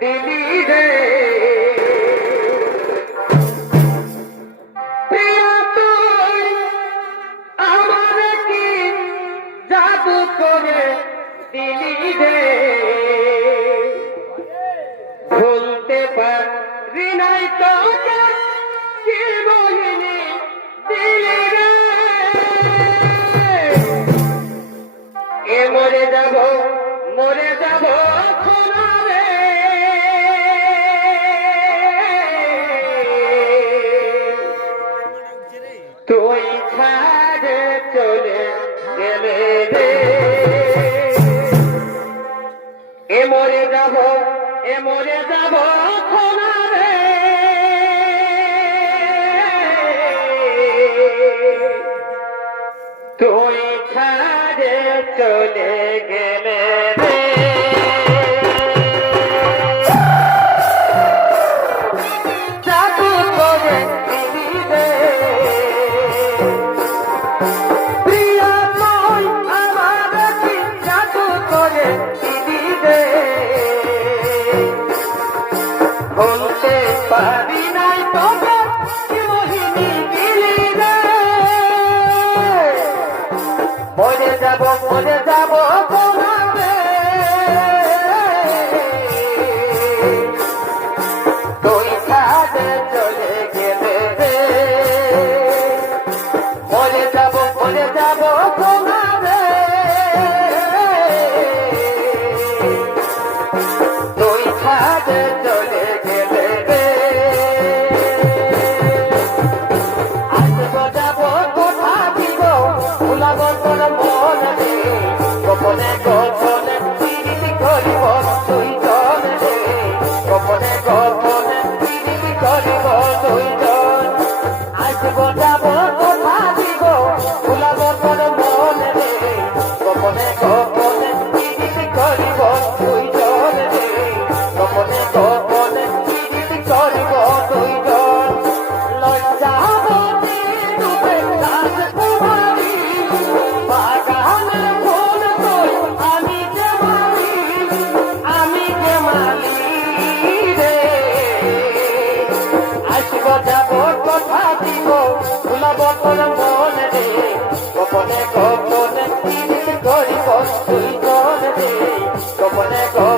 দিলি রে এ মরে যাব মরে যাব মরে যাব। গোপনে গোপনে পীড়িত করিব তুই জন রে গোপনে গোপনে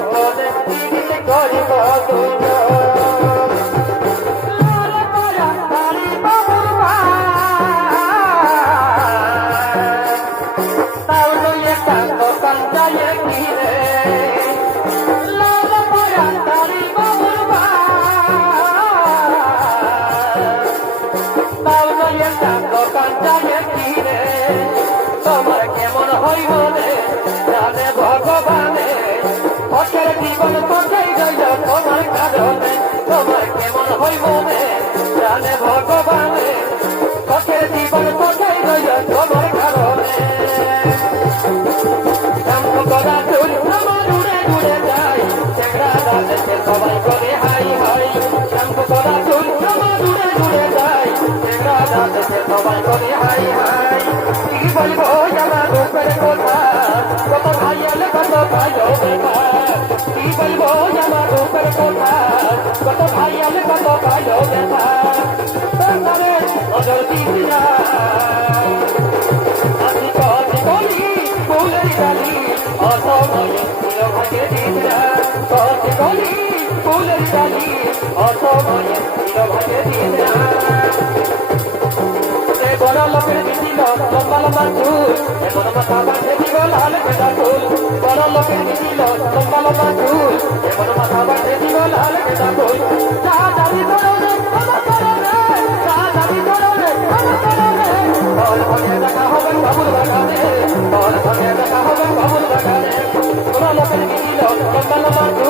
তোমার কেমন হইব জানে ভগবানে পথের জীবন কোথায় গইল তোমার কারণে তোমার কেমন হইব জানে ভগবানে পথের জীবন দাঁতে সবাই করে হাই হাই কি বলব আমার রূপের কথা কত ভাই এলে কত ভাই কি বলব আমার রূপের কথা কত ভাই এলে কত ভাই নজর দিদিরা আমি কথা বলি ফুলের ডালি অসময়ে ভাগে দিদরা কথা বলি ফুলের ডালি অসময়ে ভাগে দিদরা সে বড় লোকের দিছিল লম্বা লম্বা চুল এমন মাথা বাঁধে দিল লাল গেঁদা ফুল বড় লোকের দিছিল লম্বা লম্বা চুল এমন মাথা বাঁধে দিল লাল গেঁদা ফুল যা দাবি করো রে আমার করো রে যা দাবি করো রে আমার করো রে বল ভগে দেখা হবে বাবুর বাগানে বল ভগে দেখা হবে বাবুর বাগানে বড় লোকের দিছিল লম্বা লম্বা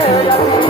Öğrendim